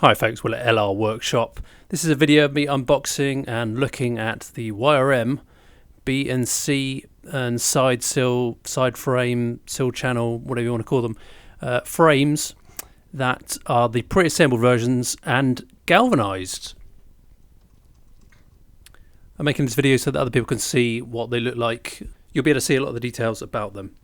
Hi folks, we're at LR Workshop. This is a video of me unboxing and looking at the YRM B and C and side sill, side frame, sill channel, whatever you want to call them, frames that are the pre-assembled versions and galvanized. I'm making this video so that other people can see what they look like. You'll be able to see a lot of the details about them.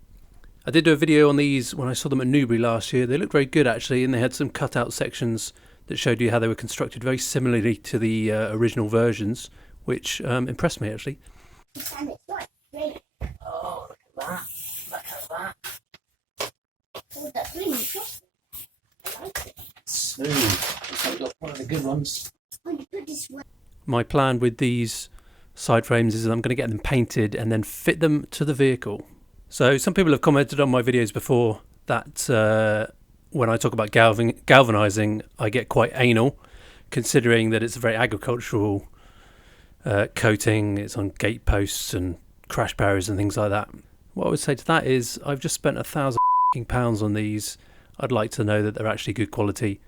I did do a video on these when I saw them at Newbury last year. They looked very good actually, and they had some cut-out sections that showed you how they were constructed very similarly to the original versions, which impressed me actually. And it's like great. Oh, look at that. Look at that. Oh, that's really interesting. I like it. Smooth. Looks like we've got one of the good ones. Oh, you put this one. My plan with these side frames is that I'm going to get them painted and then fit them to the vehicle. So some people have commented on my videos before that when I talk about galvanizing, I get quite anal, considering that it's a very agricultural coating. It's on gate posts and crash barriers and things like that. What I would say to that is I've just spent £1,000 on these. I'd like to know that they're actually good quality,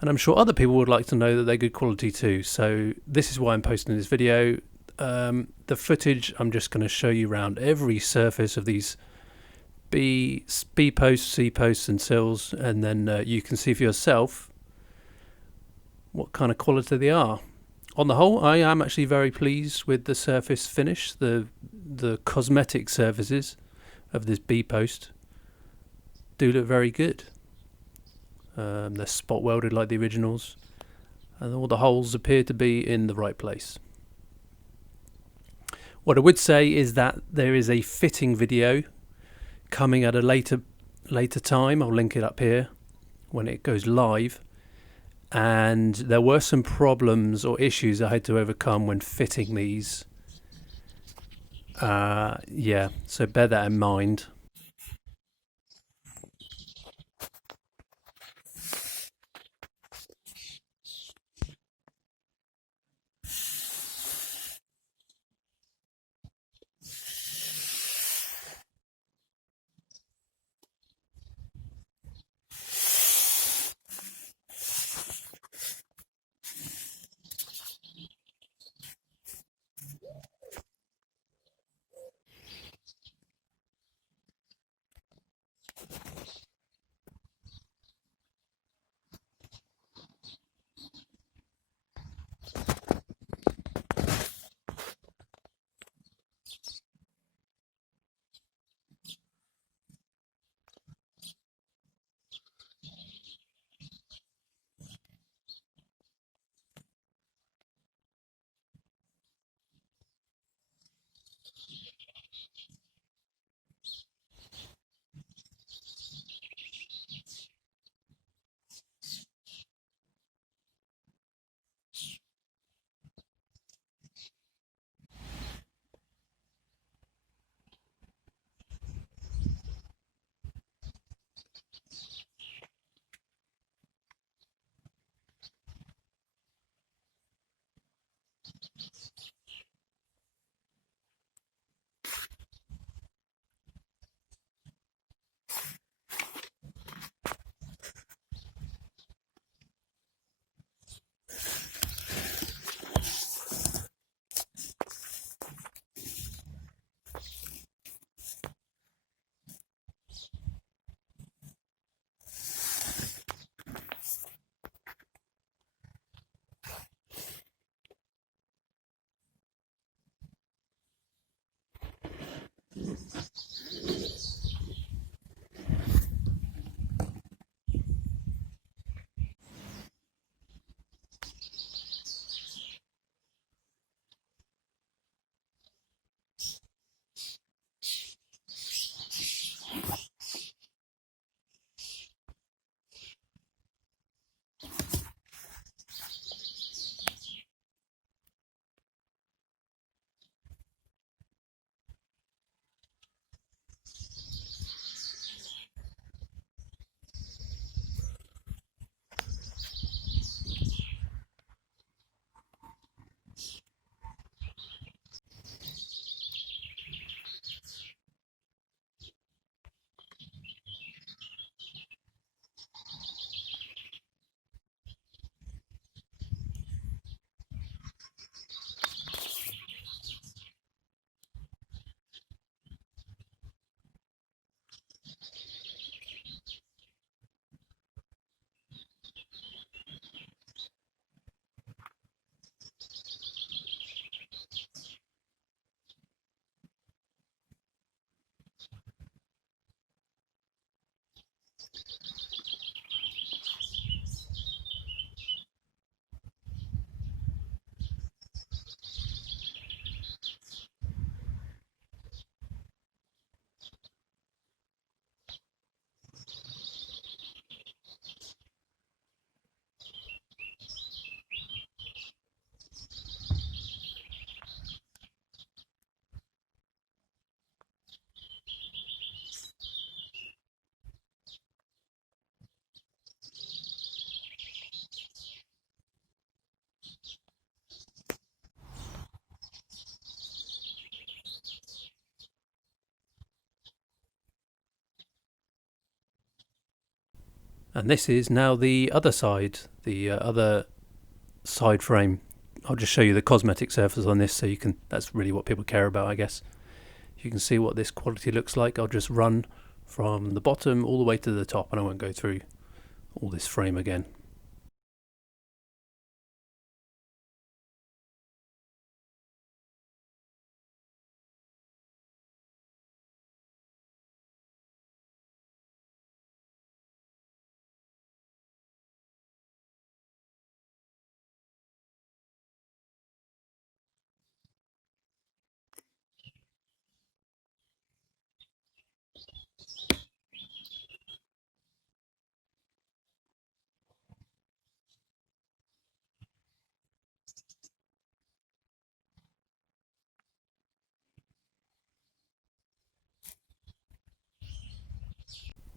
and I'm sure other people would like to know that they're good quality too. So this is why I'm posting this video. The footage, I'm just going to show you around every surface of these B posts, C posts and sills, and then you can see for yourself what kind of quality they are. On the whole, I am actually very pleased with the surface finish. The cosmetic surfaces of this B post do look very good. They're spot welded like the originals, and all the holes appear to be in the right place. What I would say is that there is a fitting video coming at a later time. I'll link it up here when it goes live. And there were some problems or issues I had to overcome when fitting these. Yeah, so bear that in mind. And this is now the other side, the other side frame. I'll just show you the cosmetic surface on this so you can, that's really what people care about, I guess. You can see what this quality looks like. I'll just run from the bottom all the way to the top, and I won't go through all this frame again.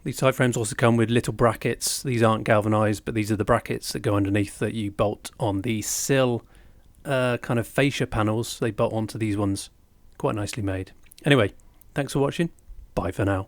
These side frames also come with little brackets. These aren't galvanised, but these are the brackets that go underneath that you bolt on the sill kind of fascia panels. They bolt onto these ones. Quite nicely made. Anyway, thanks for watching. Bye for now.